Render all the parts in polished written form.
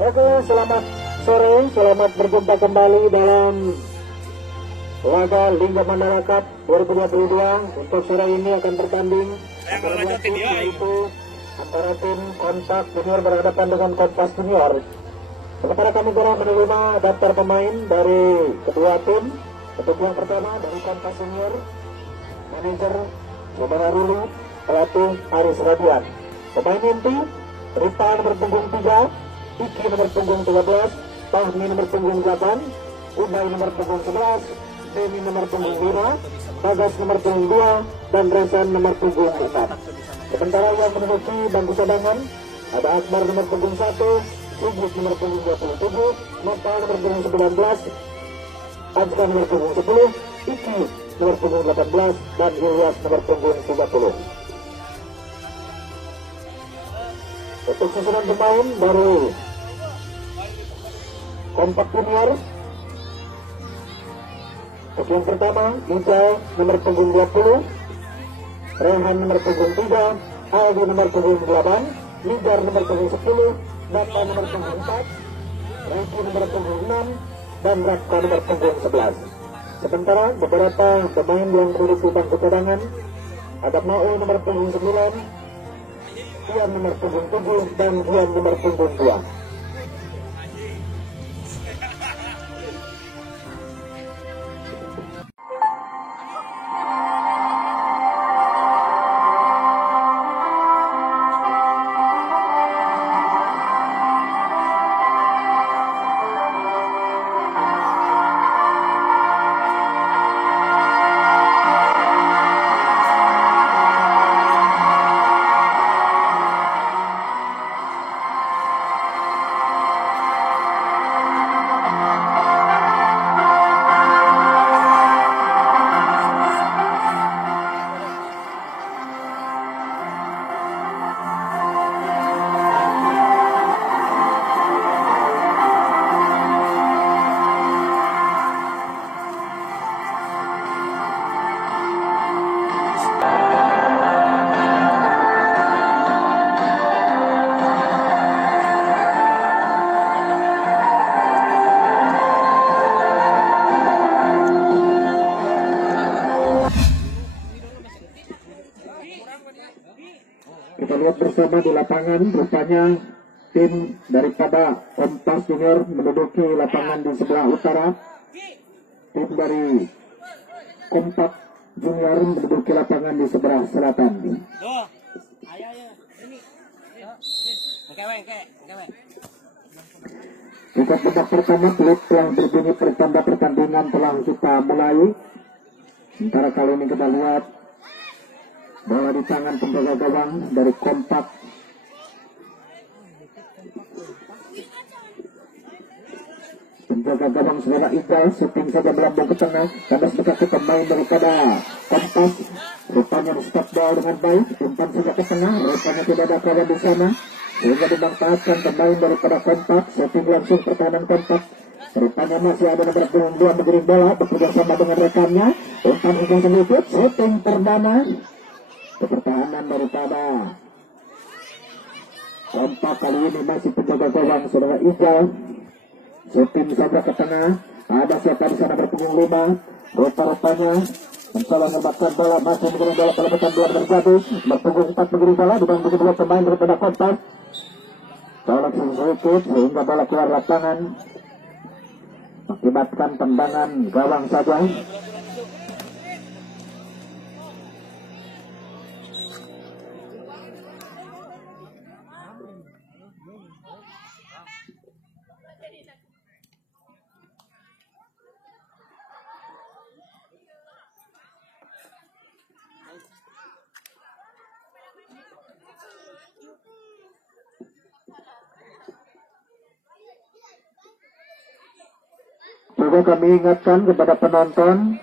Oke, selamat sore, selamat berjumpa kembali dalam laga Lingga Mandala Cup 2022. Untuk sore ini akan bertanding antara tim Kontak Junior berhadapan dengan Kompas Junior. Sementara kami telah menerima daftar pemain dari kedua tim. Untuk yang pertama dari Kompas Junior, manajer Sobara Ruli, pelatih Aris Radian. Pemain inti Rita nomor punggung 3, Iki nomor punggung 13, Fahmi nomor punggung 8, Ubay nomor punggung 11, Demi nomor punggung 5, Bagas nomor punggung 2, dan Resan nomor punggung 4. Sementara yang menduduki bangku cadangan ada Akbar nomor punggung 1, Sigit nomor punggung 27, Nopal nomor punggung 19, Ajkan nomor punggung 10, Iki nomor punggung 18, dan Ilyas nomor punggung 30. Untuk susunan pemain baru Kompak Junior. Untuk yang pertama Ijal nomor punggung 20, Rehan nomor punggung 3, Aldi nomor punggung 8, Nijar nomor punggung 10, Nata nomor punggung 4, Reki nomor punggung 6, dan Raka nomor punggung 11. Sementara beberapa pemain yang menduduki bangku cadangan ada Mau nomor punggung 9, Ian nomor punggung 7, dan Ian nomor punggung 2. Kita lihat bersama di lapangan, rupanya tim daripada Kompas Junior menduduki lapangan di sebelah utara. Tim dari Kompak Junior menduduki lapangan di sebelah selatan. Kita babak pertama, peluit telah berbunyi, pertanda pertandingan telah kita mulai. Sementara kali ini kita lihat bola di tangan penjaga gawang dari Kompak. Penjaga gawang saudara Ijal, shooting saja melambung ke tengah, kandas dekat ke pemain daripada Kompas. Rupanya di stop ball dengan baik, umpan saja ke tengah, rupanya tidak ada kawan di sana, sehingga dimanfaatkan pemain daripada Kompak. Shooting langsung pertahanan Kompak. Rupanya masih ada nomor punggung 2 mengirim bola bekerja sama dengan rekannya. Umpan ujung sedikit, shooting perdana pertahanan daripada Kompak. Kali ini masih penjaga gawang saudara Ijal. Shooting saja ke tengah, ada siapa di sana berpunggung 5. Rupa-rupanya mencoba menembakkan bola, masih mengirim bola pelebutan 2 terjadi. Berpunggung 4 mengirim bola dibantu kedua pemain daripada Kompak. Tolak sedikit sehingga bola keluar lapangan, mengakibatkan tendangan gawang saja. Juga kami ingatkan kepada penonton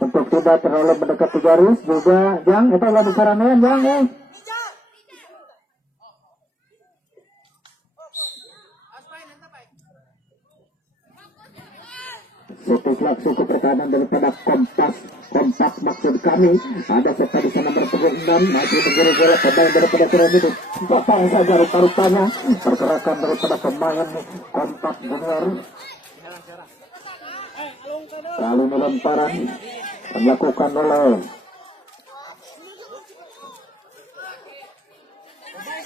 untuk tidak terlalu mendekati garis. Juga yang itu adalah besaranan yang setelah suku pertahanan daripada kompak maksud kami ada serta di sana berpeguk 6 masih menggiri bola pemain daripada Turan itu bapak saja rupa-rupanya pergerakan daripada pemain kompak junior kali melemparan dilakukan oleh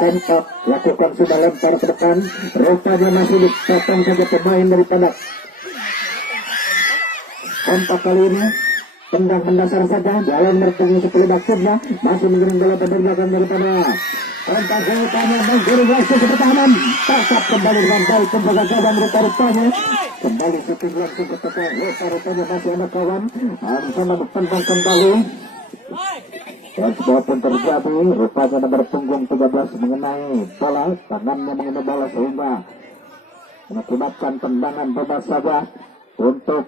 kompak lakukan sudah lempar ke depan rupanya masih dipotong saja pemain daripada kompak kali ini tendang mendasar saja jalan bertemu 10 maksudnya masih mengirim bola pada belakang daripada kompak rupanya menggiri langsung ke pertahanan takap kembali dengan baik penjaga gawang rupa-rupanya kembali syuting langsung ke tepi rupa-rupanya masih ada kawan sama dipandang kembali dan sebabpun terjadi rupanya nomor punggung 13 mengenai bola tangannya mengenai bola sehingga mengakibatkan tendangan bebas saja untuk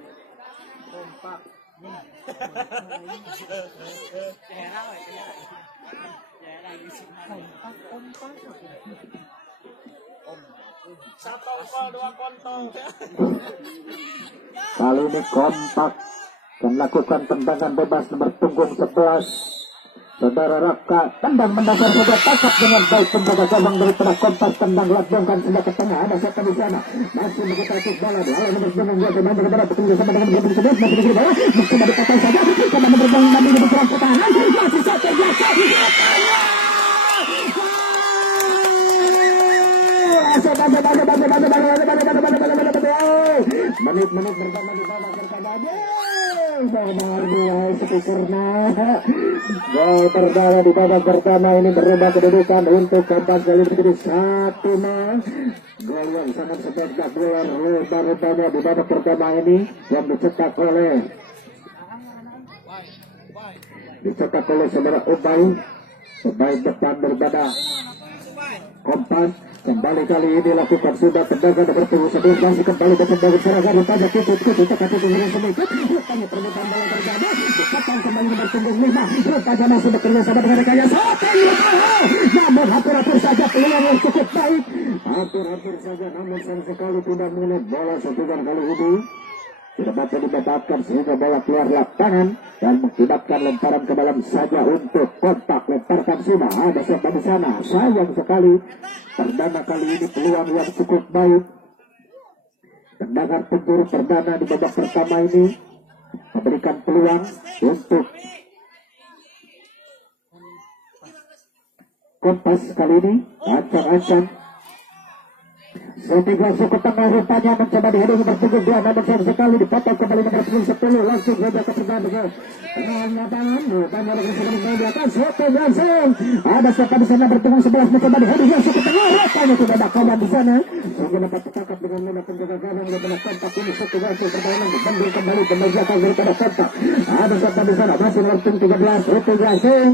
kali ini kompak dan lakukan tendangan bebas nomor punggung 11 saudara Raka tendang mendasar saja takap dengan baik penjaga gawang daripada kompak tendang labungkan sudah ke tengah ada siapa di sana masih mengetahui bola di awal nomor punggung 2 pemain daripada bekerja sama dengan beberapa tersebut masih di bawah mencoba dipotong saja karena nomor punggung 6 di perang pertahanan masih satu biasa menit-menit bersama di bawah bersama karena gol perdana di babak pertama ini berubah kedudukan untuk kompak kali menjadi 1-0. Gol yang sangat spektakuler rupanya di babak pertama ini yang dicetak oleh saudara Ubay depan daripada kompak. Kembali kali ini lakukan sudah tendangan bertemu sebelum masih kembali ke tendangan serangan rupanya titip dengan semikut rupanya permintaan bola terjadi dipotong kembali nomor punggung 5 rupanya masih bekerja sama dengan rekayasa namun hampir-hampir saja peluang yang cukup baik hampir-hampir saja namun sama sekali tidak mengenai bola settingan kali ini tidak dapat dibatalkan sehingga bola keluar lapangan dan mengakibatkan lemparan ke dalam saja untuk kompak lemparkan sudah ada siapa di sana sayang sekali perdana kali ini peluang yang cukup baik tendangan penjuru perdana di babak pertama ini memberikan peluang untuk kompas kali ini ancang-ancang Shooting langsung ke tengah rupanya mencoba dihadang berpunggung 2 namun sayang sekali dipotong kembali nomor 10 langsung saja ke pertandingan lapangan rupanya dengan sekali main belakang shooting langsung ada siapa di sana bertemu 11 mencoba dihadang langsung ke tengah rupanya tidak ada kawan di sana sehingga dapat tertangkap dengan mudah penjaga gawang daripada kompak ini shooting langsung pertahanan diambil kembali pemain belakang daripada kompak ada siapa di sana masih langsung 13 shooting langsung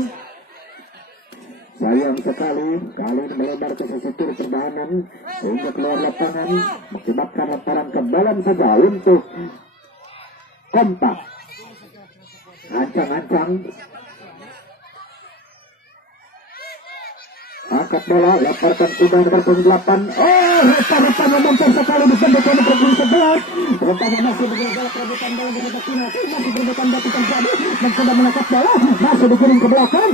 sayang sekali kali ini melebar ke sisi kiri pertahanan sehingga keluar lapangan mengakibatkan lemparan ke dalam saja untuk kompak ancang-ancang angkat bola lemparkan sudah nomor 8 rupanya muncul sekali di pendekan nomor 11 rupanya masih bergerak perebutan bola dari Bakina masih bergerak batu terjadi mencoba menangkap bola masih dikirim ke belakang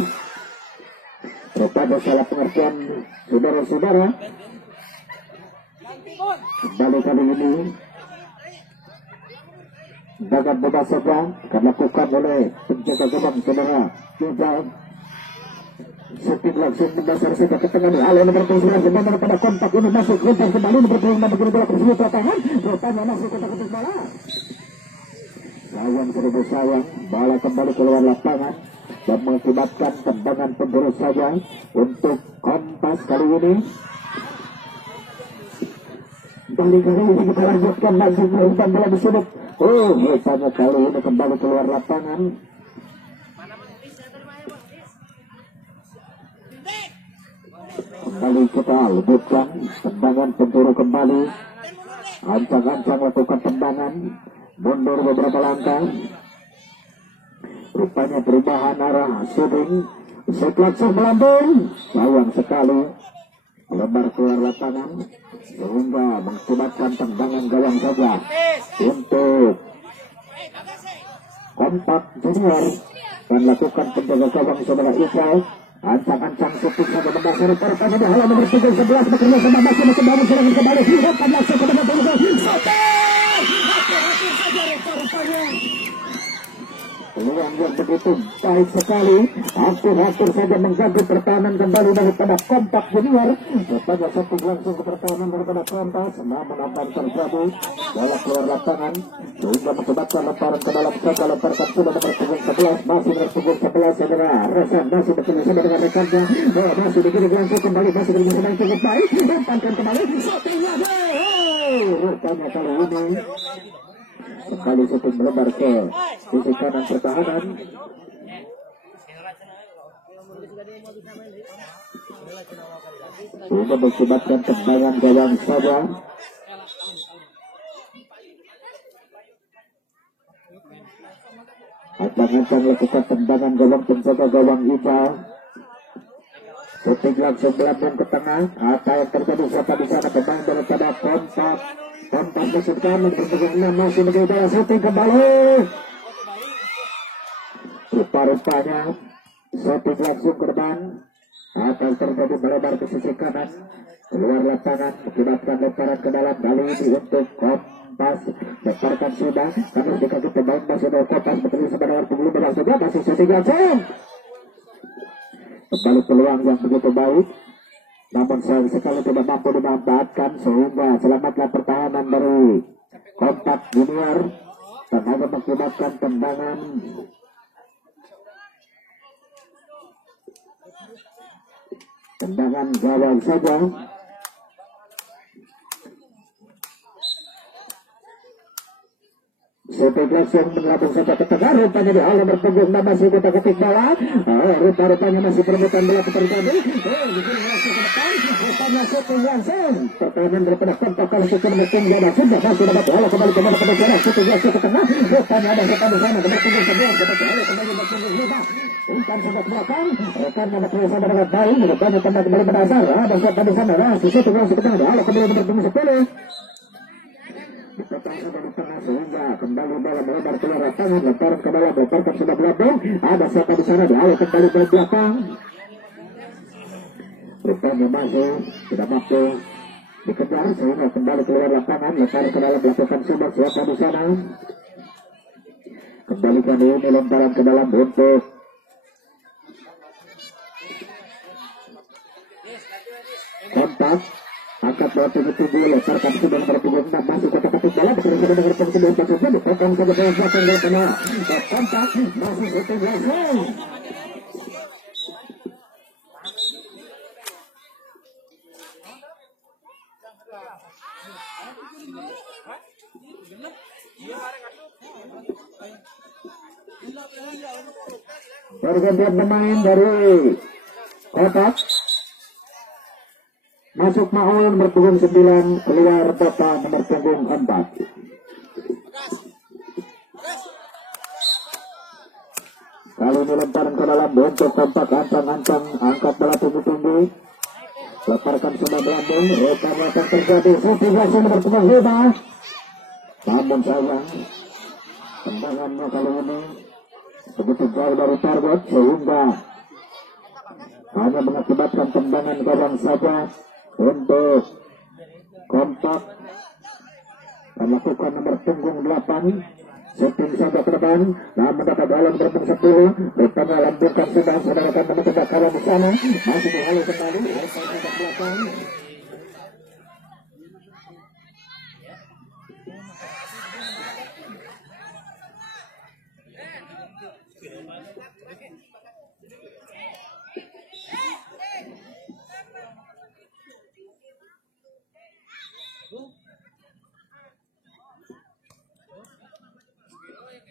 rupanya salah pengertian saudara-saudara kembali kali ini dapat bebas saja akan lakukan oleh penjaga gawang saudara juga shooting langsung mendasar saja ke tengah oleh nomor 9 kembali pada kontak ini masuk kontak kembali nomor 9 begini bola tersebut lapangan rupanya masuk kontak bola sayang bola kembali keluar lapangan dan mengakibatkan tendangan penjuru saja untuk kompas kali ini. Kali ini kita lanjutkan lagi umpan bola di sudut. Rupanya kali ini kembali keluar lapangan. Kembali kita lanjutkan tendangan penjuru kembali. Ancang-ancang lakukan tendangan mundur beberapa langkah. Rupanya perubahan arah shooting langsung melambung sayang sekali melebar keluar lapangan sehingga mengakibatkan tendangan gawang saja untuk Kompak Junior dan lakukan penjaga gawang saudara Iqbal. Ancang-ancang syuting saja mendasari pertama di halaman nomor 11 bekerja sama masih bangun serangan kembali. Umpan langsung kepada Tunggal. Hampir saja rupanya. Peluang yang begitu baik sekali, hampir saja mengganggu pertahanan kembali daripada Kompak Junior. Rupanya satu langsung ke pertahanan daripada Kompas, namun apa yang terjadi dalam keluar lapangan sehingga mencobakan lemparan ke dalam saja, lemparkan sudah nomor punggung 11, masih nomor punggung 11 saudara Rosan masih bekerja sama dengan rekannya, masih dikirim langsung kembali, masih bekerja sama yang cukup baik, lemparkan kembali, shootingnya rupanya kali ini sekali syuting melebar ke sisi kanan pertahanan. Sudah mengakibatkan tendangan gawang saja. Ancang-ancang lakukan tendangan gawang penjaga gawang Iqbal. Syuting langsung melambung ke tengah. Apa yang terjadi siapa di sana pemain daripada Kompak. Kompak musuh kanan berpegang 6 masih menjadi bola syuting kembali. Rupa-rupanya syuting langsung ke depan. Apa yang terjadi melebar ke sisi kanan. Keluar lapangan mengakibatkan lemparan ke dalam kali ini untuk Kompas. Lemparkan sudah karena jika kita pemain masih ada Kompas bekerja sama dengan punggung bola sudah masih syuting langsung. Kembali peluang yang begitu baik. Namun sayang sekali tidak mampu dimanfaatkan sehingga selamatlah pertahanan dari Kompak Junior dan hanya mengakibatkan tendangan gawang saja. Syuting langsung melambung sampai ke tengah, rupanya di awal berpunggung masih kita ketik bawah. Rupa-rupanya masih perebutan bola terjadi. Langsung ke depan, rupanya syuting langsung. Pertahanan daripada Kompak kalau syuting berpunggung sudah masih dapat bola kembali ke mana pada syuting langsung ke tengah. Rupanya ada setan di sana berpunggung sebelah, dapat bola kembali berpunggung 5. Umpan sampai ke belakang, rekan nomor bersama dengan baik, rupanya tembak kembali berdasar. Ada setan di sana, syuting langsung ke tengah, bola kembali berpunggung 10. Pertahanan dari tengah sehingga kembali bola melebar keluar lapangan, lemparan ke dalam, lemparkan sudah belakang, ada siapa di sana diawal kembali ke belakang. Rupanya masih tidak mampu dikejar sehingga kembali keluar lapangan, lemparan ke dalam, lakukan sudah siapa di sana. Kembalikan ini lemparan ke dalam untuk Kompak. Angkat bola tunggu lemparkan sudah nomor punggung 6 masuk ke ketik bola bekerja dengan punggung 9 pasutnya dipotong saja bola belakang dari tengah. Kompak masih syuting langsung. Pergantian pemain dari Kompak. Masuk Maul nomor punggung 9, keluar Bapak nomor punggung 4. Kali ini lemparan ke dalam untuk Kompak, ancang-ancang angkat bola tunggu-tunggu. Lemparkan sudah melambung, rupanya akan terjadi syuting langsung nomor punggung 5. Namun sayang, tendangannya kali ini begitu jauh dari target sehingga hanya mengakibatkan tendangan gawang saja. Untuk Kompak melakukan nomor punggung 8 syuting saja ke depan, namun mendapat dalam berpung 10. Rupanya lambungkan sudah saudarakan menembak kawan di sana, masih dihalau kembali ke belakang.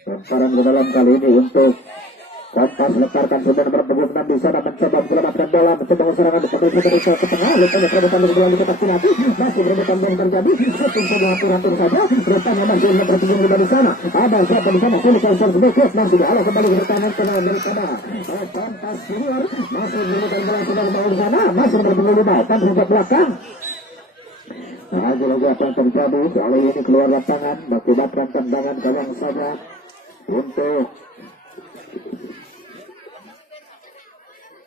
Lemparan ke dalam kali ini untuk Kompas, lemparkan sudah nomor punggung 6 di sana mencoba menyelamatkan bola, mencoba serangan di punggung ke tengah, lupanya perebutan di bola di kotak penalti, masih perebutan yang terjadi, syuting sudah atur-atur saja, rupanya masih nomor punggung 5 di sana, ada siapa di sana, Philip Olsen sedikit, masih dialah kembali ke pertahanan kena daripada Kompas Junior, masih menemukan bola sudah di sana, masih nomor punggung 5, tanpa sejak belakang. Lagi-lagi apa yang terjadi, kali ini keluar lapangan, mengakibatkan tendangan gawang saja. untuk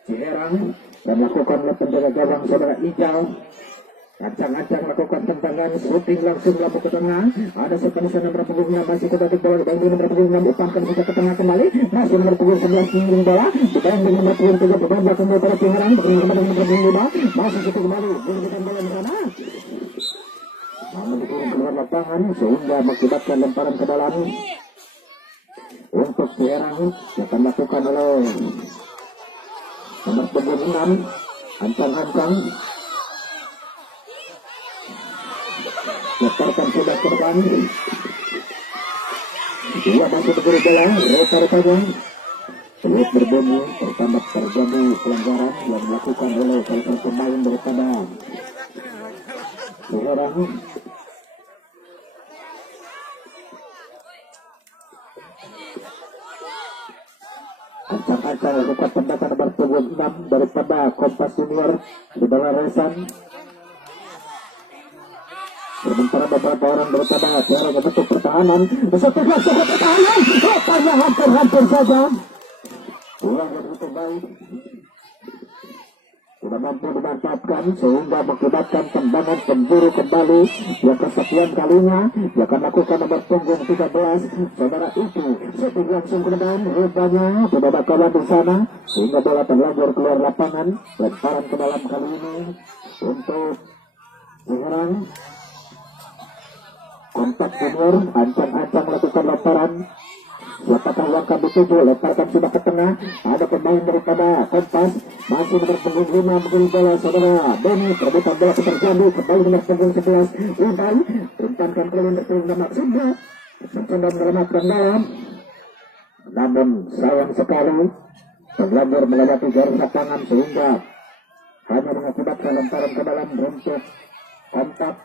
Ciherang dan lakukan penjaga gawang saudara Ijal. Ancang-ancang melakukan tendangan shooting langsung lampu ke tengah. Ada sepan di sana nomor punggung 6 masih kembali bola dibantu nomor punggung 6 upahkan bisa ke tengah kembali. Masih nomor punggung 11 mengirim bola dibantu dengan nomor punggung 3 beban belakang daripada Ciherang berkembang kepada nomor punggung 5 masih situ kembali mengirimkan bola di sana. Namun dikirim keluar lapangan sehingga mengakibatkan lemparan ke dalam untuk Ciherang yang akan dilakukan oleh nomor punggung 6 ancang-ancang. Leparkan sudah ke depan. Dia masih berburu bola. Reta-retanya terus berbunyi pertama terjadi pelanggaran yang dilakukan oleh salah satu pemain daripada Ciherang. Ancang-ancang lakukan tendangan nomor punggung 6 daripada Kompas Junior di bawah Resan. Sementara beberapa orang daripada Ciherang bentuk pertahanan. Satu pertahanan. Rotanya hampir saja. Ulang begitu baik. Sudah mampu dimantapkan sehingga mengakibatkan tendangan penjuru kembali yang kesekian kalinya. Dia akan lakukan nomor punggung 13. Saudara itu shooting langsung ke depan. Rupanya tidak ada kawan di sana sehingga bola terlanjur keluar lapangan. Lemparan ke dalam kali ini untuk Ciherang. Kompas Junior ancang-ancang melakukan lemparan. Siapakah yang akan dituju? Lemparkan sudah ke tengah. Ada pemain daripada Kompas masih nomor punggung 5 mengirim bola saudara Beni. Perebutan bola terjadi kembali nomor punggung 11 Iban umpankan keluar nomor punggung 6 Maksudnya mencoba menyelamatkan dalam, namun sayang sekali terlanjur melewati garis lapangan sehingga hanya mengakibatkan lemparan ke dalam untuk Kompas.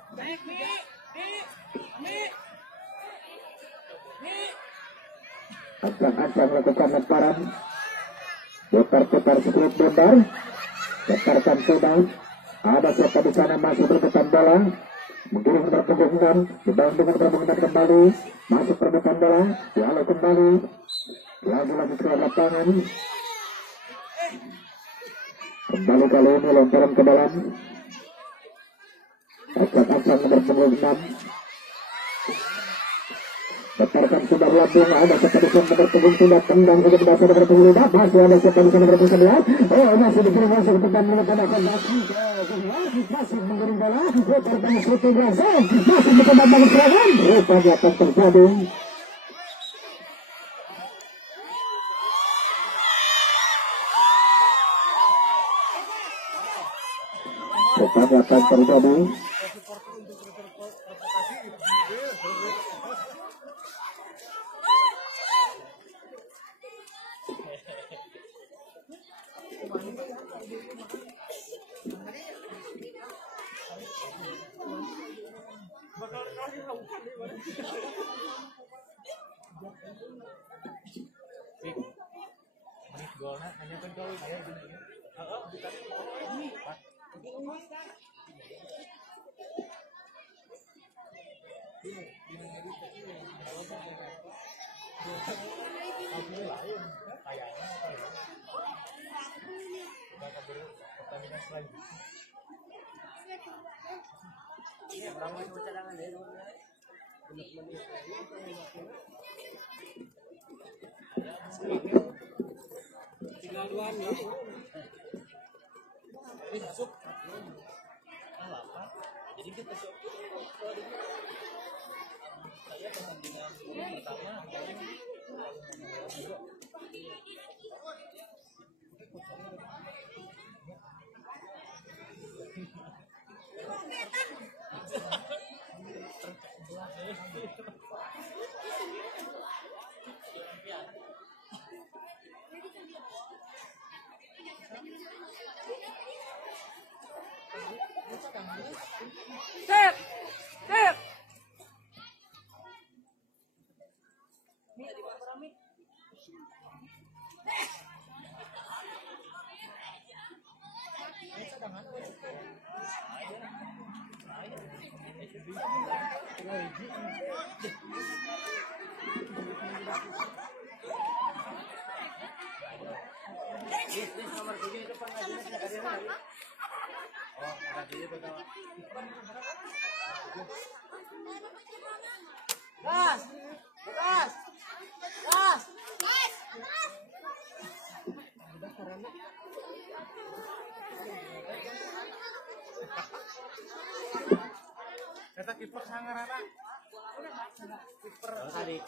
Ancang-ancang melakukan lemparan. Putar-putar sekret bundar. Leparkan sudah. Ada siapa di sana masih berputar bola. Mengirim nomor punggung 6. Dibantu dengan perebutan kembali. Masuk perebutan bola. Dialog kembali. Lagi-lagi keluar lapangan. Kembali kali ini lemparan ke dalam. Ancang-ancang nomor punggung 6. Leparkan sudah melambung. Ada sepadusan nomor punggung sudah tendang ke dasar nomor punggung 5. Masih ada sepadusan nomor punggung 9. Masih dikirim masuk ke depan menekan masih mengirim bola. Leparkan shooting langsung. Masih mencoba bangun serangan. Rupanya akan terjadi. Rupanya akan terjadi. Gas, gas, gas. Kata kiper sangarana. Kiper tadi.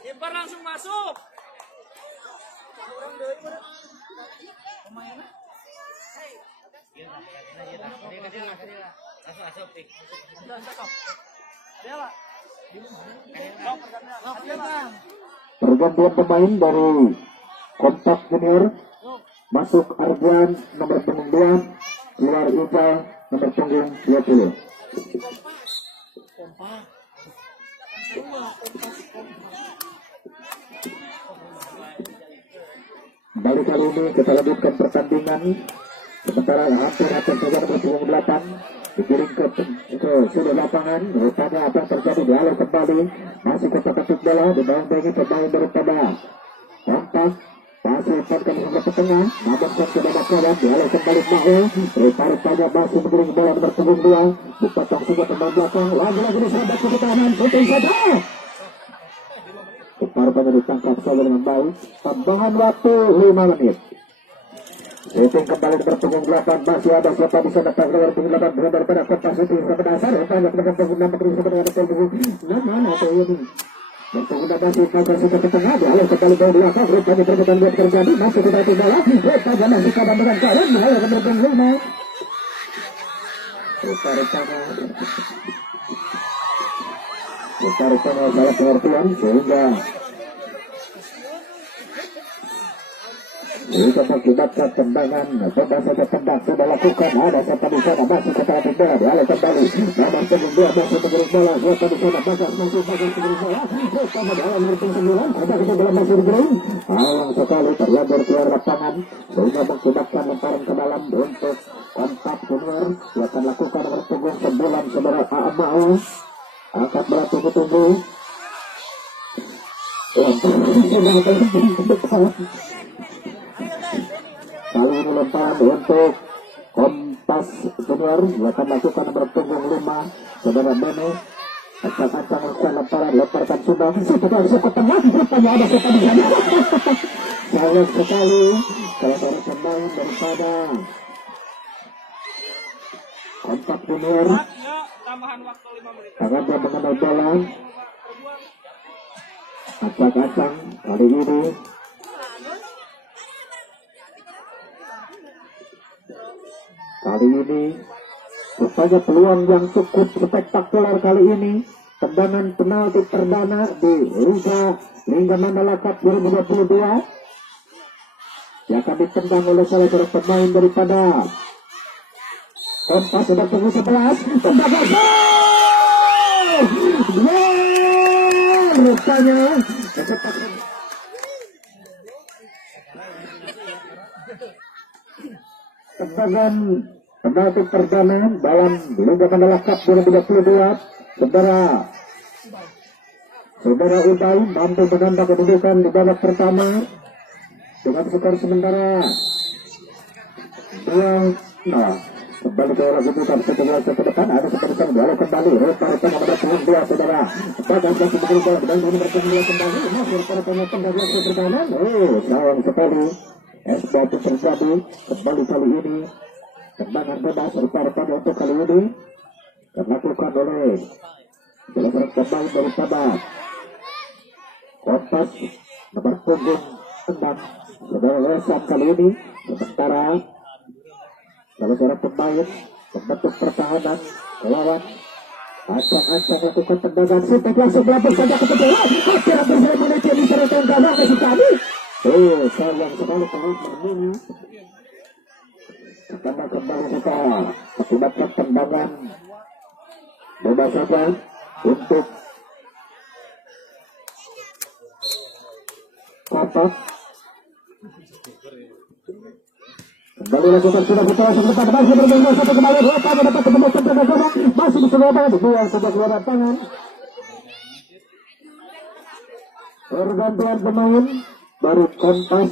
Kiper langsung masuk. Pemainnya. Pergantian pemain dari Kompas Junior, masuk Arjan nomor punggung 2, keluar Ica nomor punggung 20. Kembali kali ini kita lanjutkan pertandingan. Sementara hampir saja nomor punggung 8 dikirim ke sudut lapangan. Rupanya apa yang terjadi, dialog kembali, masih kita ketuk bola, dibayangi pemain daripada Kompas. Masih umpankan ke tengah, namun sudah berkawan, dialog kembali Mahul. Rupanya masih menggiring bola nomor punggung 2, dipotong saja pemain belakang, lagi-lagi diserang ke pertahanan, putus saja. Rupanya ditangkap saja dengan baik. Tambahan waktu 5 menit. Shooting kembali nomor punggung 8, masih ada siapa bisa dapat nomor punggung 8 benar daripada Kompas itu sampai dasar. Rupanya nomor punggung 6 terus sampai dengan punggung 6 mana tuh ini. Berpunggung masih kasih ke tengah, dialog kembali dari belakang. Rupanya perebutan buat terjadi, masih tidak bola. Rupanya masih kawan dengan kawan, dialog ke nomor punggung 5. Rupanya salah pengertian sehingga bisa mengakibatkan tendangan. Coba saja tendang sudah lakukan, ada siapa di sana, masih kita latih bola, dialog kembali nomor punggung 2 masih menggiring bola, siapa di sana, masih menggiring bola, bersama di alam nomor 9, ada kita bola masih menggiring, alang sekali terlempar keluar lapangan sehingga mengakibatkan lemparan ke dalam untuk Kompas Junior. Dia akan lakukan nomor punggung 9 saudara Aamau, angkat bola tunggu-tunggu. Kali ini lemparan untuk Kompas Junior, dia akan lakukan nomor punggung 5 saudara Bene. Acang-acang lemparan, lemparkan sudah masuk ke tengah, rupanya ada siapa di sana. Sayang sekali kalau dari pemain daripada Kompas Junior. Karena dia mengenal bola. Acang-acang kali ini rupanya peluang yang cukup spektakuler kali ini. Tendangan penalti perdana di Liga Mandala Cup 2022 yang akan ditendang oleh salah satu pemain daripada Kompas sudah punggung 11. Tendangan rupanya tendangan penalti perdana dalam Liga Mandala Cup 2022. Saudara Uday mampu menambah kedudukan di babak pertama dengan skor sementara 2-0. Kembali ke arah bukan setelah ke depan ada seperti bola kembali rata-rata nomor 22 saudara. Bagas masih berubah dan ini berkembang kembali masih para pemain kembali ke pertahanan. Sayang sekali. Batu terjadi kembali kali ini. Tendangan bebas rata-rata untuk kali ini dilakukan oleh Jelasan kembali daripada Kompas nomor punggung 6 saudara Resan kali ini. Sementara salah seorang pemain membentuk pertahanan melawan acang-acang lakukan tendangan supaya langsung melapor saja ke bola. Akhirnya berhasil menuju di serangan gawang masih kami. Sayang sekali kalau berbunyi. Karena kembali kita akibatkan tendangan bebas saja untuk Kompas. Kembali lakukan sudah putra sebentar masih bermain satu kembali Rota dapat ketemu tendangan gawang masih bisa lapangan buang sejak luar lapangan. Pergantian pemain baru Kompas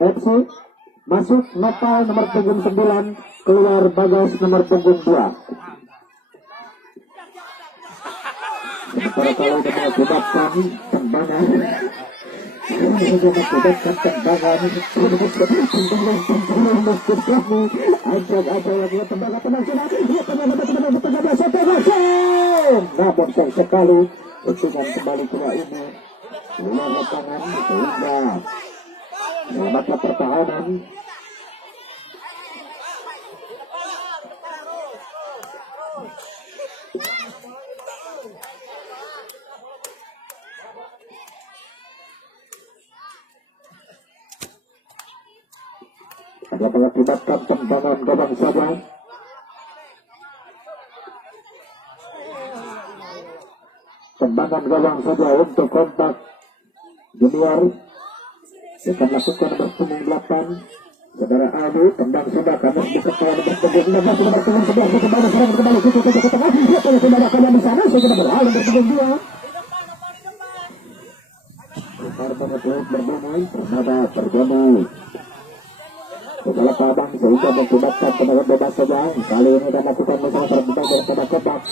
FC masuk Nopal nomor punggung 9 keluar Bagas nomor punggung 2. Sementara kalau kita mengakibatkan tendangan mengakibatkan tendangan namun sayang sekali usungan kembali kira ini luar lapangan sehingga selamatlah pertahanan. Ada mengakibatkan tendangan gawang saja. Tendangan gawang saja untuk Kompas Junior. Kita lakukan berpunggung 8 saudara Adu tendang sudah kamus buka kawan berpunggung 16 sudah berpunggung 11 kembali serang kembali ke tengah dia punya tindakan di sana sudah berlalu berpunggung 2 Karena berbunyi ternyata terjadi salah padang sehingga mengakibatkan tendangan bebas saja. Kali ini dan lakukan masalah terbuka daripada Kompas.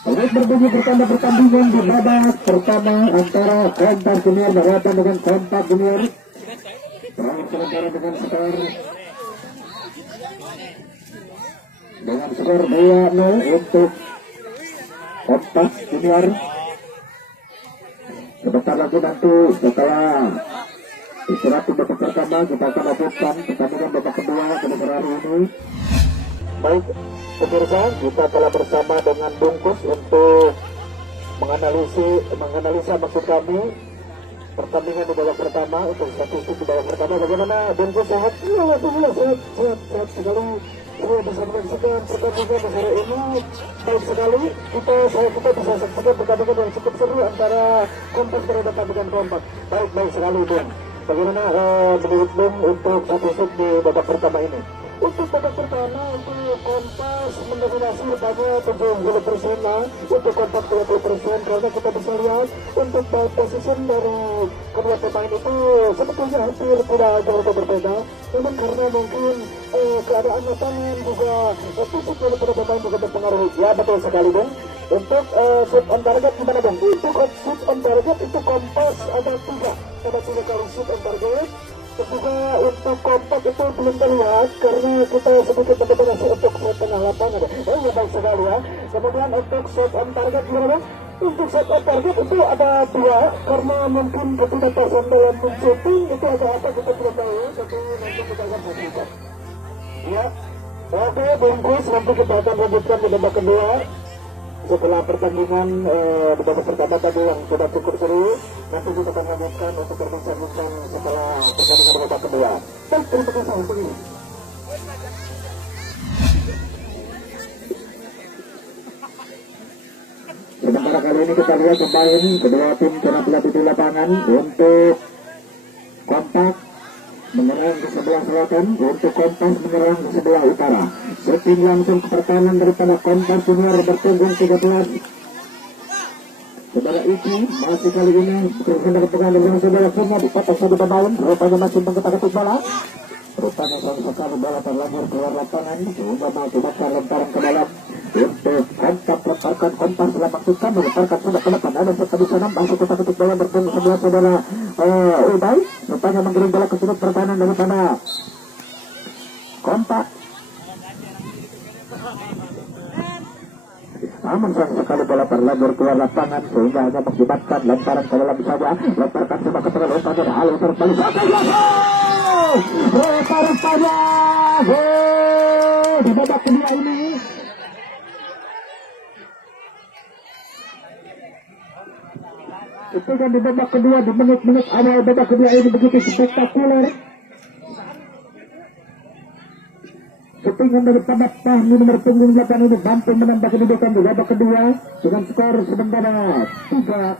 Lalu berbunyi pertanda pertandingan di babak pertama antara Kompas Junior berhadapan dengan Kompas Junior. Terakhir sementara dengan skor 2-0 untuk Kompas Junior. Sebentar lagi nanti setelah istirahat di babak pertama kita akan lakukan pertandingan babak kedua pada hari ini. Baik pemirsa, kita telah bersama dengan Bungkus untuk menganalisa maksud kami pertandingan di babak pertama untuk statistik di babak pertama. Bagaimana Bungkus, sehat? Iya, sehat sekali. Saya bisa menyaksikan pertandingan hari ini. Baik sekali, kita bisa saksikan pertandingan yang cukup seru antara Kompas berhadapan dengan Kompas. Baik sekali Bung. Bagaimana menurut Bung untuk statistik di babak pertama ini? Untuk babak pertama untuk Kompas mendominasi pada 70% lah, untuk Kompas 20%, karena kita bisa lihat untuk posisi dari kedua pemain itu sebetulnya hampir tidak jauh berbeda. Namun karena mungkin keadaan lapangan juga fisik dari kedua pemain juga berpengaruh. Ya betul sekali Bung. Untuk shoot on target gimana Bung? Untuk shoot on target itu Kompas ada 3 kali shoot on target. Juga untuk Kompas itu belum terlihat karena kita sedikit mendominasi untuk shot tengah lapangan. Ya baik sekali ya. Kemudian untuk shot on target gimana? Untuk shot on target itu ada 2 karena mungkin ketidakpasan dalam shooting itu ada apa kita tidak tahu, tapi nanti kita akan pastikan. Ya, oke Bungkus, nanti kita akan lanjutkan di babak kedua. Setelah pertandingan di babak pertama tadi yang sudah cukup seru, nanti kita akan lanjutkan untuk berbincang-bincang setelah pertandingan di babak kedua. Baik, terima kasih. Begini. Sementara kali ini kita lihat pemain kedua tim kena pelatih di lapangan untuk Kompas menyerang ke sebelah selatan, untuk Kompas menyerang ke sebelah utara. Shooting langsung ke pertahanan daripada Kompas Junior berpunggung 13. Saudara Iki masih kali ini hendak pegang dengan saudara semua di kotak satu pemain, rupanya masih mengketak-ketik bola. Rupanya sama sekali bola terlanjur keluar lapangan. Sehingga mengakibatkan lemparan ke dalam. Untuk kontak lemparkan Kompas dalam maksudkan melemparkan sudah ke depan. Ada serta di sana masuk kotak ketik bola bertemu sebelah saudara Uday. Rupanya menggiring bola ke sudut pertahanan daripada Kompas. Namun sayang sekali bola terlanjur keluar lapangan sehingga hanya mengakibatkan lemparan ke dalam saja. Lemparkan sudah ke tengah rupanya ada hal terbalik. Rupanya di babak kedua ini itu kan di babak kedua, di menit-menit awal babak kedua ini begitu spektakuler. Ketinggalan daripada Fahmi nomor punggung 8 ini mampu menambah kedudukan di babak kedua dengan skor sementara 3.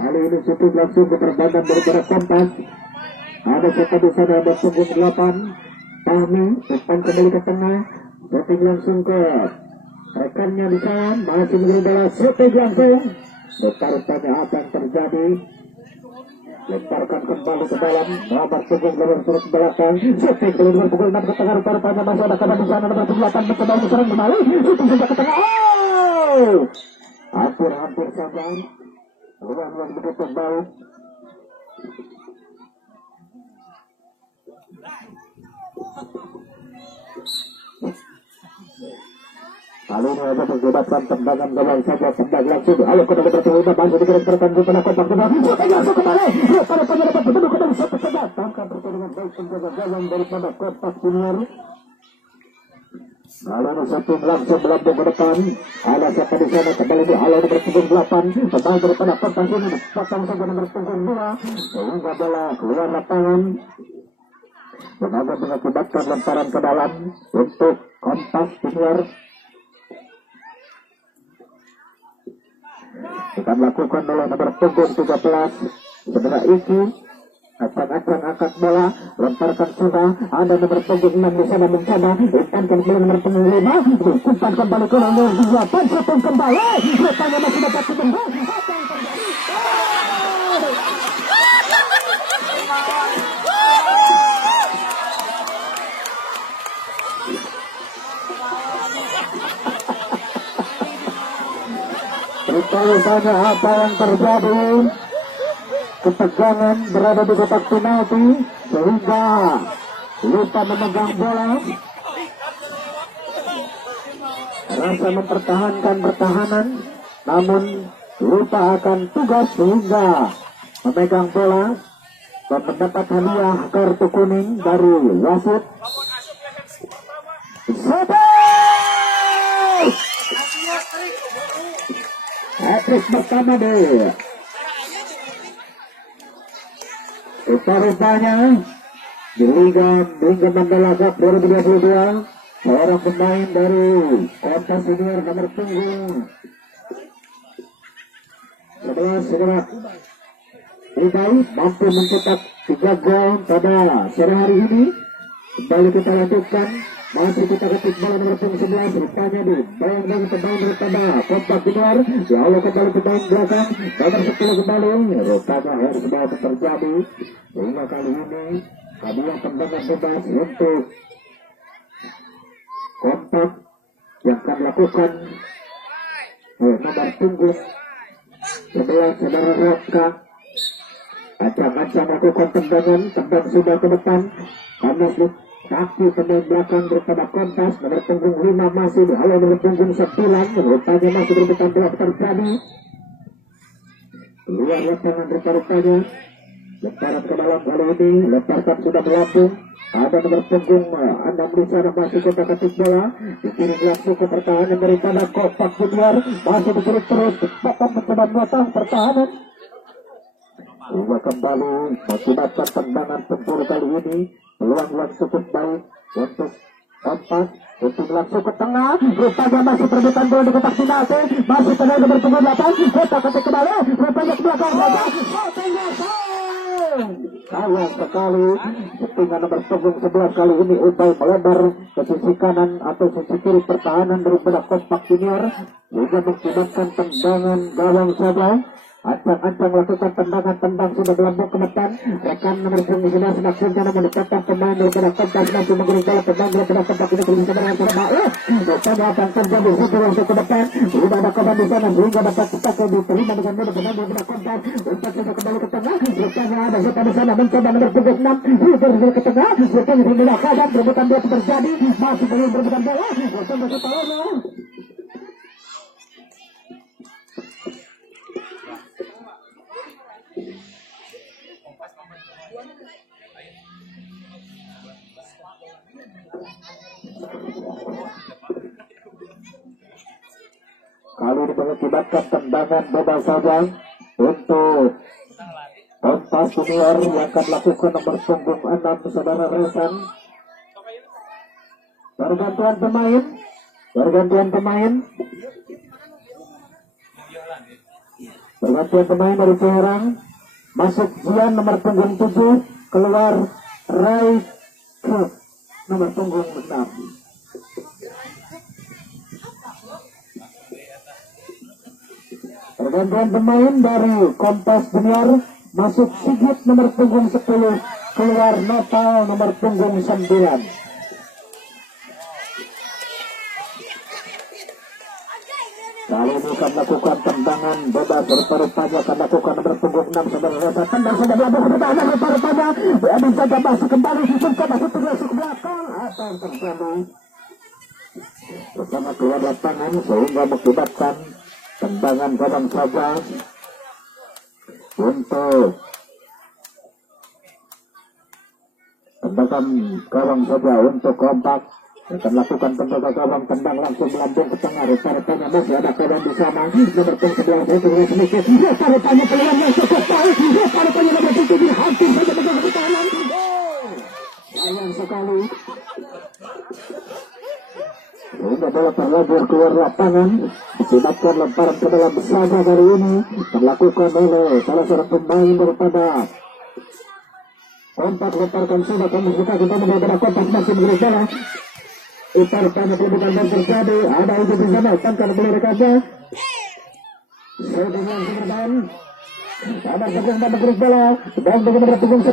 Kali ini syuting langsung berterbangan daripada Kompas. Ada siapa di sana ada punggung 8. Fahmi depan kembali ke tengah. Syuting langsung ke rekannya di sana. Masih menjadi bola syuting langsung. Rupanya apa yang terjadi? Lemparkan kembali ke dalam. Nomor punggung nomor turut belakang. Syuting keluar pukul 6 ke tengah. Rupanya masih ada kanan di sana. Nomor 8 mencoba menyerang kembali. Syuting saja ke tengah. Hampir saja. Ruang yang begitu baik. Kali ini ada perdebatan tendangan gawang saja, tendang langsung. Halo kena bertemu masih digerakkan ke tengah kotak bola. Langsung kembali. Para penyerang penduduk dari satu saja. Tangkap pertandingan baik penjaga gawang daripada Kompas Junior. Lalu satu langsung melambung ke depan. Ada siapa di sana kembali di halo nomor punggung 8. Tentang daripada Kompas ini potong saja nomor punggung 2. Sehingga bola keluar lapangan. Benar mengakibatkan lemparan ke dalam untuk Kompas Junior. Akan lakukan oleh nomor punggung 13 saudara Iki. Akan angkat bola, lemparkan sudah. Ada nomor punggung 6 di sana mencoba umpankan kembali nomor punggung 5. Umpan kembali ke nomor 8. Syuting kembali. Rupanya masih dapat ketemu. Apa yang terjadi? Rupanya apa yang terjadi? Ketegangan berada di kotak penalti sehingga lupa memegang bola. Rasa mempertahankan pertahanan namun lupa akan tugas sehingga memegang bola dan mendapat hadiah kartu kuning dari wasit. Hat-trick pertama deh. Kita rupanya di Liga Mandala Cup 2022 seorang pemain dari Kompas Junior nomor punggung 11 saudara Uday mampu mencetak 3 gol pada sore hari ini. Kembali kita lanjutkan. Masih kita ketik bola nomor punggung 11. Rupanya di bayang-bayang pemain daripada Kompas Junior. Ya Allah kembali pemain belakang. Nomor 10 kembali. Rupanya harus banyak terjadi. Sehingga kali ini hadiah tendangan bebas untuk Kompas yang akan lakukan nomor punggung 11 saudara Raka. Acak-acak melakukan tendangan. Tendang sudah ke depan. Karena kaki pemain belakang daripada Kompas nomor punggung 5 masih di halo nomor punggung 9. Rupanya masih berputar bola terjadi. Keluar lapangan rupanya. Lemparan ke dalam kali ini. Lemparkan sudah melambung. Ada nomor punggung 6 di sana masih kotak ketik bola. Dikirim langsung ke pertahanan daripada Kompas Junior. Masih disuruh terus. Tetap mencoba menotong pertahanan. Hingga kembali mengakibatkan tendangan tempur kali ini. Peluang cukup baik untuk Kompas. Untuk langsung ke tengah. Rupanya masih terbitan bola di kotak penalti. Masih tengah nomor punggung 8. Kotak ketik kembali. Rupanya ke belakang saja. sayang sekali settingan nomor punggung 11 kali ini upaya melebar ke sisi kanan atau sisi kiri pertahanan daripada Kompak Junior juga mengakibatkan tendangan gawang saja. Ancang-ancang melakukan tendangan sudah melambung ke depan. Rekan nomor punggung 11 maksudnya mendekatkan pemain daripada Kompak masih mengirim bola pemain daripada Kompak ini belum bisa dengan terbaik. Rupanya akan terjadi satu langsung ke depan. Sudah ada korban di sana sehingga dapat dipakai diterima dengan mudah pemain daripada Kompak untuk sudah kembali ke tengah. Rupanya ada siapa di sana mencoba nomor punggung 6 sudah ke tengah. Rupanya tidak sadar rebutan dia terjadi masih belum berebutan bola. Rupanya masih tahu. Kali ini mengakibatkan tendangan bebas saja untuk Kompas Junior yang akan lakukan nomor punggung 6 saudara Resan. Pergantian pemain dari Serang. Masuk Jian nomor punggung 7, keluar Rai ke nomor punggung 6. Pergantian pemain dari Kompas Junior, masuk Sigit nomor punggung 10, keluar Notal nomor punggung 9. Kali ini akan melakukan tendangan bebas rupanya akan melakukan nomor punggung 6 saudara Rasa. Tendang sudah belakang pertahanan rupanya Edin saja masuk kembali suka masuk ke belakang. Apa yang terjadi bersama keluar lapangan sehingga mengakibatkan tendangan gawang saja untuk tendangan gawang saja untuk Kompak. Akan lakukan tendangan gawang, tendang langsung melambung ke tengah. Rupanya masih ada kawan di sana nomor punggung 11 itu sedikit. Rupanya peluang yang cukup baik. Rupanya nomor punggung 7 hampir saja mengganggu pertahanan. Sayang sekali sehingga bola terlebur keluar lapangan. Akibatkan lemparan ke dalam saja kali ini dilakukan oleh salah seorang pemain daripada Kompak. Lemparkan sudah kami suka kita daripada Kompak masih mengirim bola. Rupanya pelebutan yang terjadi. Ada itu di sana tangkap oleh rekannya. Sedang bermain. Ada sebuah mengirim bola dan dengan punggung 10.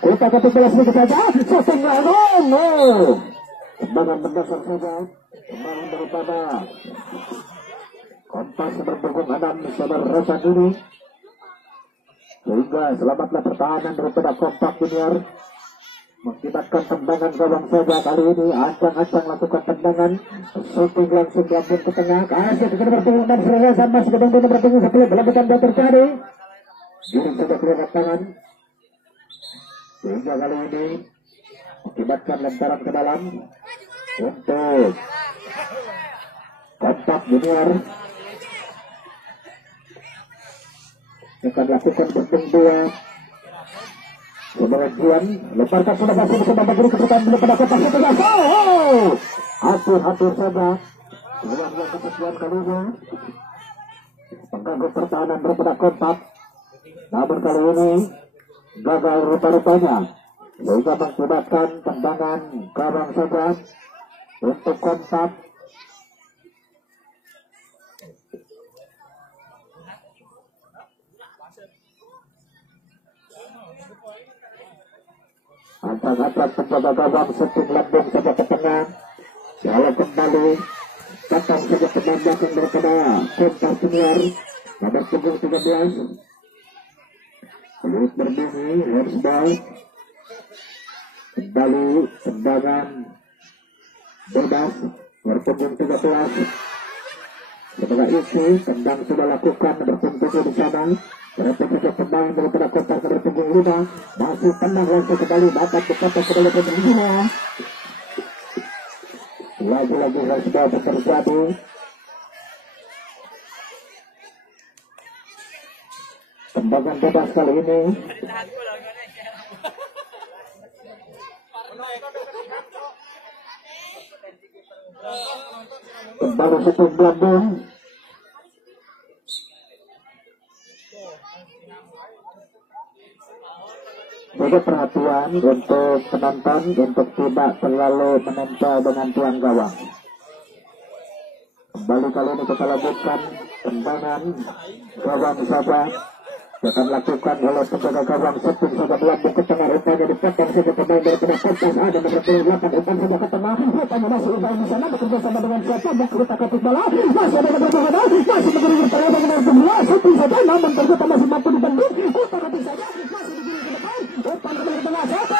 Kita kata bola sedikit saja. Setengah no. Tendangan mendasar saja. Pemain daripada Kompas berpunggung 6 saudara Rasa ini. Sehingga selamatlah pertahanan daripada Kompak Junior. Mengakibatkan tendangan gawang saja kali ini. Ancang-ancang lakukan tendangan. Shooting langsung melambung ke tengah. Kasih ke nomor punggung 6 saudara Rasa. Masih ke nomor punggung 10. Pelambutan yang terjadi. Diri sudah keluar tangan. Sehingga kali ini mengakibatkan lemparan ke dalam untuk Kompak Junior. Akan lakukan bertemu dua. Kemudian lemparkan sudah masuk ke babak beri keputusan daripada Kompak Junior. Hatur saja. Luar biasa kesekian kalinya mengganggu pertahanan daripada Kompak. Namun kali ini gagal rupa-rupanya sehingga mengakibatkan tendangan gawang saja untuk Kompak. Antara penjaga gawang setting lambung saja ke tengah. Kalau kembali datang saja pemain belakang daripada Kompak Junior nomor punggung 13. Peluit berbunyi handsball. Kembali tendangan bebas berpunggung 13. Setelah itu tendang sudah lakukan berpunggung di sana. Berapa saja pemain daripada Kompak berpunggung 5. Masih tendang langsung kembali dapat berkata kembali punggung 5. Lagi-lagi handsball terjadi. Tendangan bebas kali ini. Kembali satu belakang. Jadi perhatian untuk penonton untuk tidak terlalu menempel dengan tiang gawang. Kembali kali ini kita lanjutkan tendangan gawang saja akan lakukan oleh penjaga gawang setting saja melambung ke tengah, rupanya dipotong saja pemain dari Kompas. Ada nomor 8 umpan saja ke tengah, rupanya masih Ibrahim di sana bekerja sama dengan siapa kita kapit bola, masih ada nomor 2, masih mengirim terhadap dengan semua setting saja, namun ternyata masih mampu dibendung, umpan kapit saja masih digiring ke depan, umpan kembali ke tengah siapa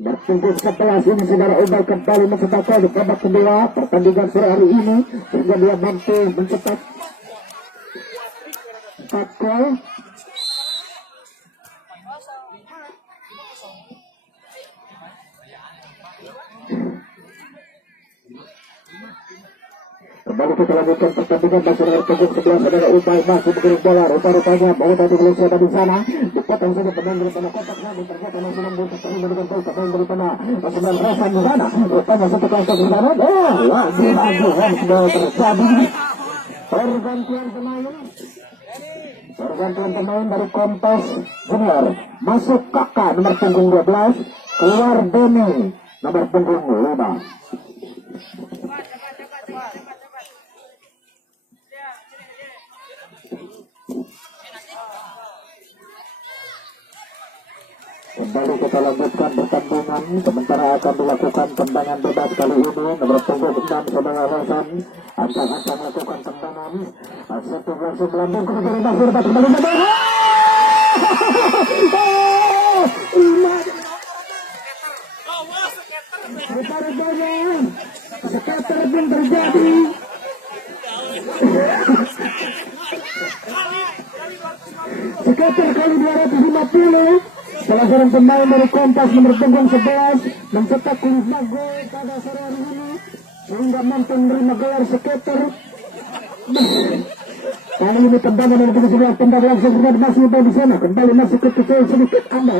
bertunggu setelah ini saudara Ubal kembali mencetak gol di babak kedua pertandingan sore hari ini sehingga dia mampu mencetak 4 gol. Kembali kita lanjutkan pertandingan masih dengan punggung sebelah saudara Ubal masih mengirim bola, rupanya mau tadi belum siapa di sana dipotong saja pemain dari tanah kotak namun ternyata masih membungkus dengan baik pemain dari tanah masih Hasan di sana, rupanya satu kelompok di sana lagi sudah terjadi pergantian pemain dari Kompas Junior. Masuk Kakak nomor punggung 12, keluar Deni nomor punggung 5. Kembali kita lanjutkan pertandingan, sementara akan dilakukan tendangan bebas kali ini nomor punggung 6 saudara Hasan akan melakukan tendangan. Satu langsung melambung ke negara Basir kembali sekitar pun terjadi. Sekitar kali 250 salah seorang pemain dari Kompas nomor punggung 11 mencetak 5 gol pada sore hari ini sehingga mampu menerima gelar skater. Kali ini tendangan dari punggung 11 tendang langsung sudah masih di sana, kembali masih kecil sedikit anda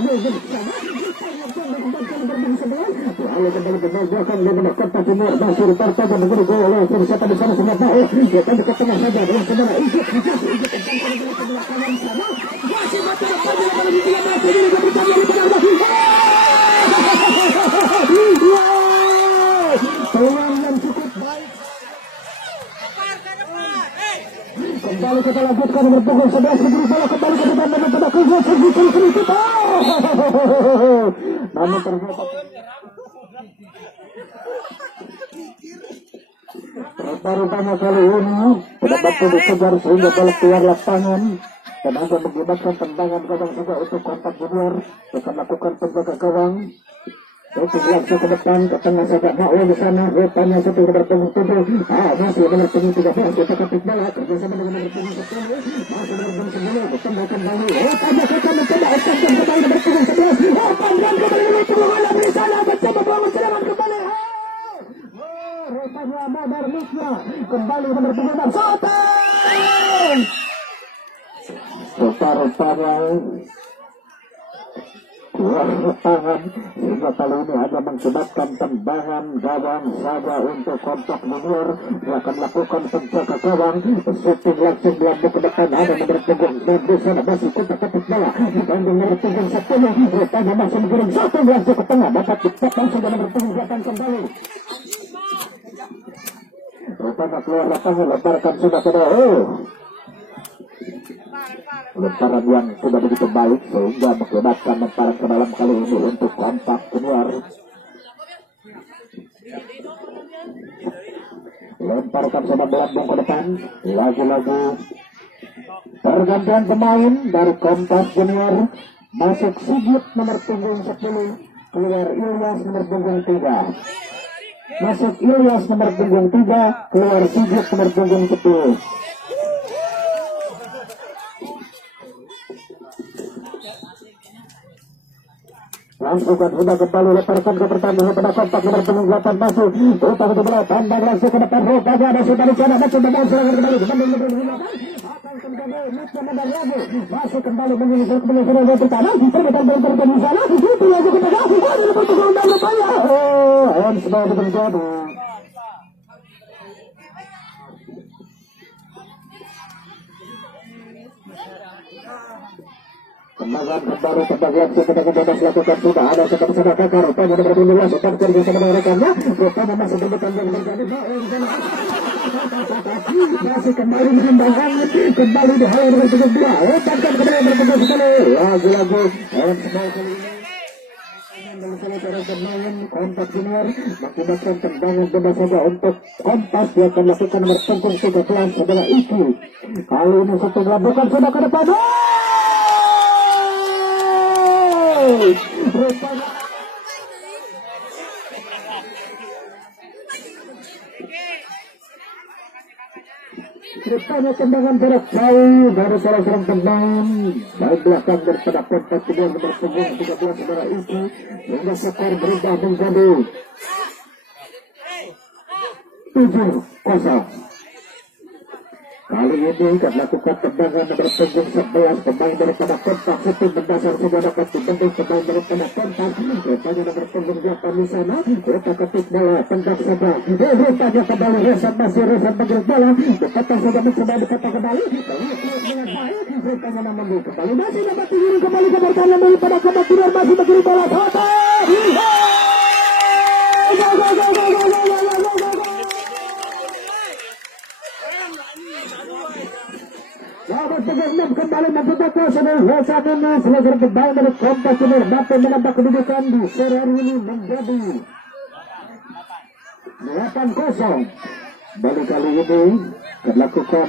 lalu kembali pemain belakang dari Kompas Junior masih ditarta dan menjadi gol oleh siapa di sana semua tahu dia tadi ke tengah saja dengan saudara Ijik masih mati kalau di tiga masih ini bertanya di tengah peluang yang cukup baik. Kembali kita lanjutkan nomor punggung 11 diberi bola kembali ke depan dan pada keluar sedikit namun ternyata rupanya kali ini tidak mampu dikejar sehingga bola keluar lapangan dan hanya mengakibatkan tendangan gawang juga untuk Kompas Junior akan lakukan penjaga gawang. Itu langsung ke depan ke tengah saja Ma'ul di sana, rupanya satu nomor punggung 7 masih nomor punggung 13 kita kapit bola kerjasama dengan nomor punggung 10 masih nomor punggung 10 ditembak kembali rupanya kita mencoba ekstensif kembali nomor punggung 11 panjang kembali nomor punggung 6 di sana mencoba bangun serangan kembali rupanya Modernisnya kembali nomor punggung 6 shooting rupanya tangan sehingga kali ini hanya mengakibatkan tendangan gawang saja untuk Kompas Junior. Dia akan lakukan penjaga gawang shooting langsung melambung ke depan ada nomor punggung 6 di sana masih kita kapit bola ditanding nomor punggung 10 rupanya masih mengirim shooting langsung ke tengah dapat dipotong saja nomor punggung 8 kembali rupanya keluar lapangan lemparkan sudah ke lemparan yang sudah begitu baik sehingga mengakibatkan lemparan ke dalam kali ini untuk Kompas Junior. Lemparkan sama melambung ke depan lagi-lagi pergantian pemain dari Kompas Junior. Masuk Sigit nomor punggung 10, keluar Ilyas nomor punggung 3. Masuk Ilyas nomor punggung 3, keluar Sigit nomor punggung 10. Langsungkan sudah kembali leparkan ke pertandingan pada Kompas nomor punggung 8 masuk utang ke bola pandang langsung ke depan rupanya ada sudah di sana mencoba serangan kembali masuk kembali menyusul kembali pertama perbetan di sana itu lagi kepada dan lupanya sudah terjadi Kembangan baru pembagian kita lakukan sudah ada sedang kakak rupanya berbunyi sedang kerja sama rekannya rupanya masih berbetan yang terjadi masih kembali mengembangkan kembali di hal yang bertugas dua tekan kembali bertugas sekali lagu-lagu bermain Kompas Junior mengakibatkan tendangan bebas saja untuk Kompas dia akan lakukan nomor punggung 13 adalah Iki kali ini satu bukan sudah ke depan rupanya tendangan jarak jauh dari salah seorang pemain dari belakang daripada Kompas Junior nomor punggung 13 adalah Iki hingga skor berubah menjadi 7-0. Kali ini akan lakukan tendangan nomor punggung 11 pemain daripada Kompas itu mendasar sudah dapat dibendung pemain daripada Kompas rupanya nomor punggung 8 di sana kita ketik bola tendang saja rupanya kembali Resan masih Resan mengirim bola dekatan saja mencoba dekatan kembali dengan baik rupanya namun kembali masih dapat digiring kembali ke bertahan daripada Kompas Junior masih mengirim bola Sahabat Tegak kembali membuka kuasa dari Resan ini selesai bermain dari Kompas Junior mampu menambah kedudukan di sore hari ini menjadi 8-0. Baru kali ini dilakukan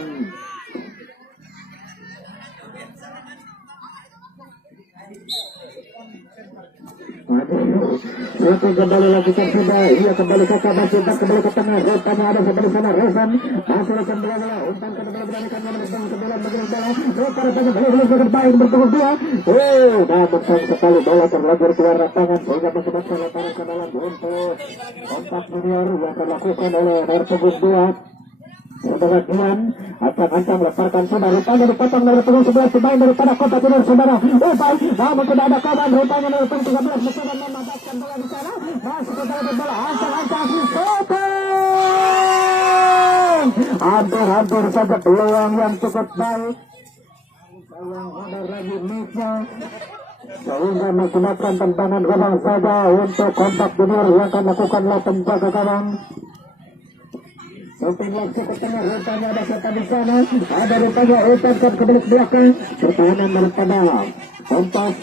Siapa kembali lakukan sudah ia kembali ke kabar cetak kembali ke tengah rupanya ada sebelah sana Resan masih Resan bola umpan ke depan beranikan menerbang ke bola bagi bola rupanya boleh bermain bertemu dua namun sayang sekali bola terlanjur keluar lapangan sehingga mengakibatkan lemparan ke dalam untuk Kompas Junior yang dilakukan oleh nomor punggung 2 saudara Dian ancang lemparkan saudara rupanya dipotong dari punggung 11 pemain daripada Kompas Junior saudara baik namun tidak ada kawan rupanya dari punggung 13 mencoba memanfaatkan bola di sana masih saudara bola ancang hampir saja peluang yang cukup baik yang ada lagi misalnya sehingga mengakibatkan tendangan gawang saja untuk Kompas Junior yang akan lakukanlah penjaga gawang Samping langsung ke tengah rupanya ada setan di sana ada rupanya umpan ke belakang pertahanan daripada Kompas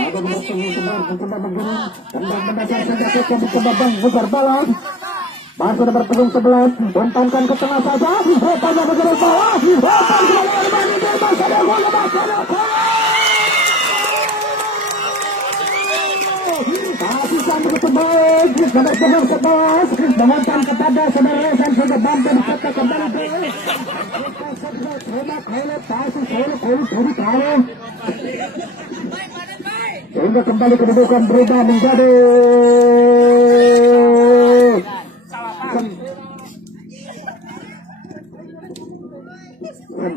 ada bertemu sebenarnya mencoba begini tendang mendasar saja ke mencoba mengejar bola masih ada berpunggung 11 umpankan ke tengah saja rupanya mengejar bola umpan ke bola kasih sampai ke baik nomor punggung 11 mengumpan kepada saudara Resan sehingga bantu dikata kembali sehingga kembali kedudukan berubah menjadi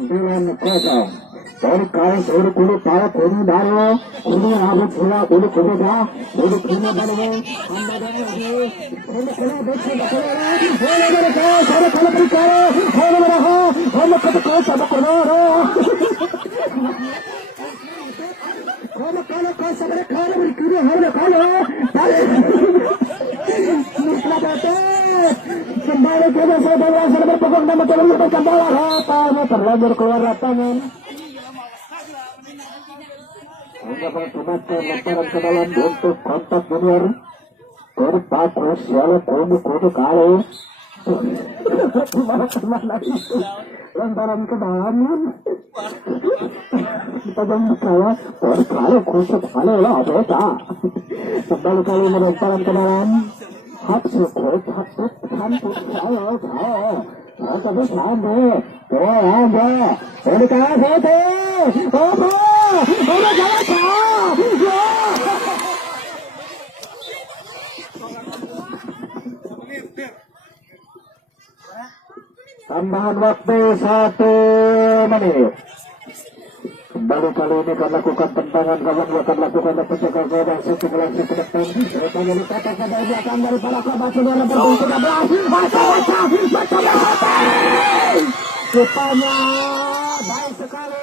9-0 और काल और कुल पाया कोनी डालो कुनी आगे छोड़ा कुल कुल जा कुल कुने डालो अंदर डालो कुल कुल देखो बोले मेरे को सारे कल पर करो हो मेरा हो हम कब को सब करो कल को सब खाने में क्यों हो खालो निकला जाते kembali ke masa bola sana berpegang dan mencoba merebutkan bola rupanya terlanjur keluar lapangan hingga mengakibatkan lemparan ke dalam untuk Kompas Junior berpatrus sialan kudu kali kemana itu lemparan ke dalam kita jangan saya berkali kusut kali lah beta kembali kali lemparan ke dalam hak syukur hampir saya Masa besar deh, ada, udah kalah deh, udah kalah Tambahan waktu 1 menit. Kembali kali ini akan lakukan tendangan, kawan akan lakukan penjaga gawang setelah si pendepan. Rupanya dikatakan ini akan dari para korban senior nomor 13. Macam rupanya baik sekali.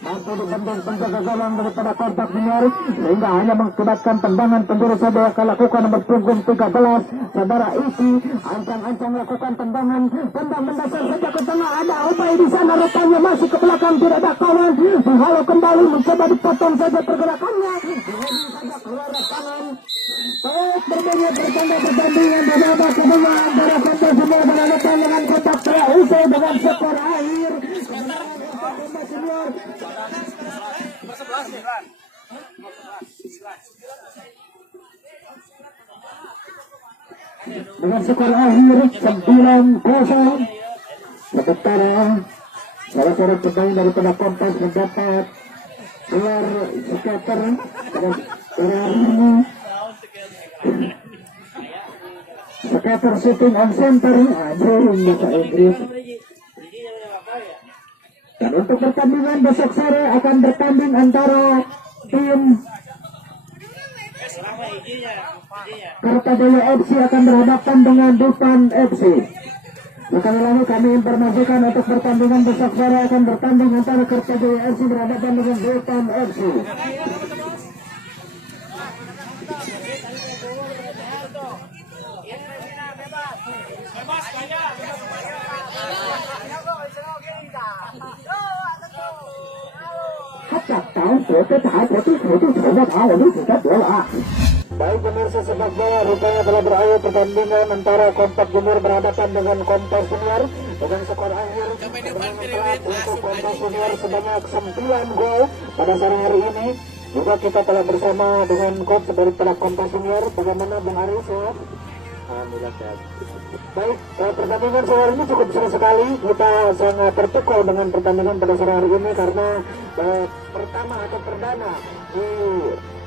Mampu dibendung penjaga gawang daripada kontak senior sehingga hanya mengakibatkan tendangan penjuru saja akan lakukan nomor punggung 13 saudara Isi. Ancang-ancang lakukan tendangan, tendang mendasar saja ke tengah, ada upaya di sana, rupanya masih ke belakang, tidak ada kawan, menghalau kembali, mencoba dipotong saja pergerakannya, ini saja keluar kanan. Baik, berbeda bertanda pertandingan beberapa kedua antara kontak senior berhadapan dengan kontak saya usai dengan skor akhir kontak senior dengan skor akhir 9-0. Sementara salah seorang pemain daripada Kompas mendapat gelar skater pada hari ini, skater shooting on center bahasa Inggris. Dan untuk pertandingan besok sore akan bertanding antara tim Kertajaya FC akan berhadapan dengan Dufan FC. Sekali lagi kami informasikan untuk pertandingan besok sore akan bertanding antara Kertajaya FC berhadapan dengan Dufan FC. Baik pemirsa sepak bola, rupanya telah berakhir pertandingan antara Kompak Junior berhadapan dengan Kompas Senior dengan skor akhir untuk Kompas Senior sebanyak 9 gol pada sore hari ini. Juga kita telah bersama dengan coach dari Kompas Senior. Bagaimana Bung Aris ya? Alhamdulillah sehat. Baik, pertandingan sore hari ini cukup seru sekali. Kita sangat terpukau dengan pertandingan pada sore hari ini karena pertama atau perdana di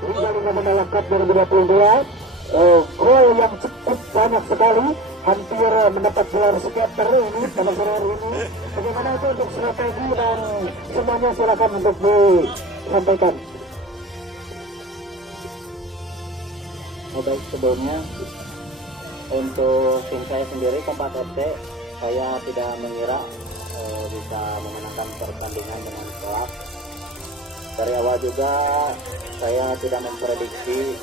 Liga Mandala Cup 2022, gol yang cukup banyak sekali, hampir mendapat gelar skater ini pada sore hari ini. Bagaimana itu untuk strategi dan semuanya silakan untuk disampaikan. Baik, sebelumnya untuk tim saya sendiri Kompas FC, saya tidak mengira bisa memenangkan pertandingan dengan telak. Dari awal juga saya tidak memprediksi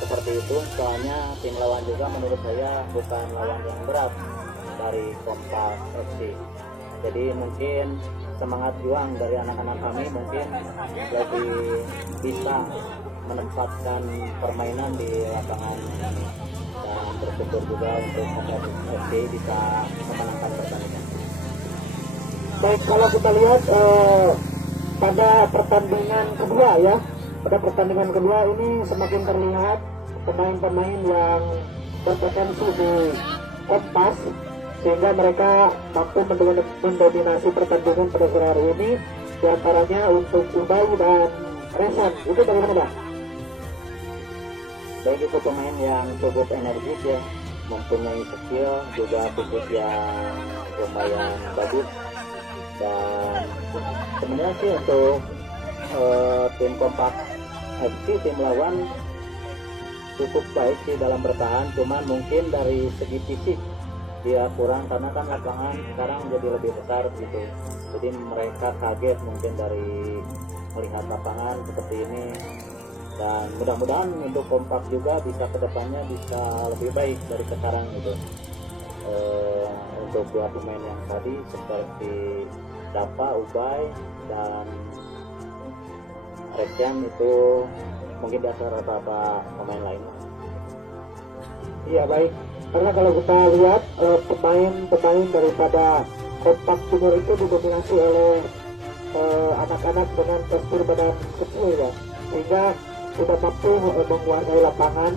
seperti itu, soalnya tim lawan juga menurut saya bukan lawan yang berat dari Kompas FC. Jadi mungkin semangat juang dari anak-anak kami mungkin lebih bisa menempatkan permainan di lapangan ini. Dan bersyukur juga untuk Kompas FC bisa memenangkan pertandingan. Baik, kalau kita lihat pada pertandingan kedua ya, pada pertandingan kedua ini semakin terlihat pemain-pemain yang berpotensi di Kompas sehingga mereka mampu mendominasi pertandingan pada sore hari ini. Di antaranya untuk Ubay dan Resan, itu bagaimana Bang? Baik, itu pemain yang cukup energis ya, mempunyai skill juga fisik yang lumayan bagus. Dan sebenarnya sih untuk tim Kompas FC, tim lawan cukup baik sih dalam bertahan, cuman mungkin dari segi fisik dia kurang karena kan lapangan sekarang jadi lebih besar gitu, jadi mereka kaget mungkin dari melihat lapangan seperti ini. Dan mudah-mudahan untuk Kompak juga bisa kedepannya bisa lebih baik dari sekarang gitu. Untuk dua pemain yang tadi seperti Dapa, Ubay, dan Rekian itu mungkin dasar rata-rata pemain lain. Iya baik, karena kalau kita lihat pemain-pemain daripada Kompak Junior itu didominasi oleh anak-anak dengan postur badan kecil ya, sehingga tidak mampu menguasai lapangan.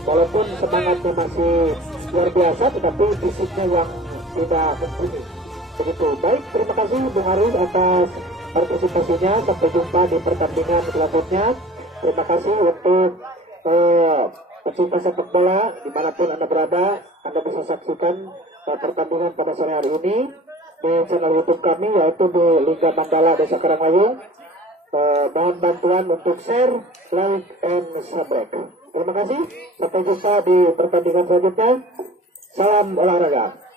Walaupun semangatnya masih luar biasa, tetapi fisiknya yang tidak mumpuni. Begitu. Baik, terima kasih Bung Aris atas partisipasinya. Sampai jumpa di pertandingan selanjutnya. Terima kasih untuk pecinta sepak bola dimanapun Anda berada. Anda bisa saksikan pertandingan pada sore hari ini. di channel YouTube kami, yaitu di Liga Mandala Desa Karanglayu. Mohon bantuan untuk share, like, and subscribe. Terima kasih. Sampai jumpa di pertandingan selanjutnya. Salam olahraga.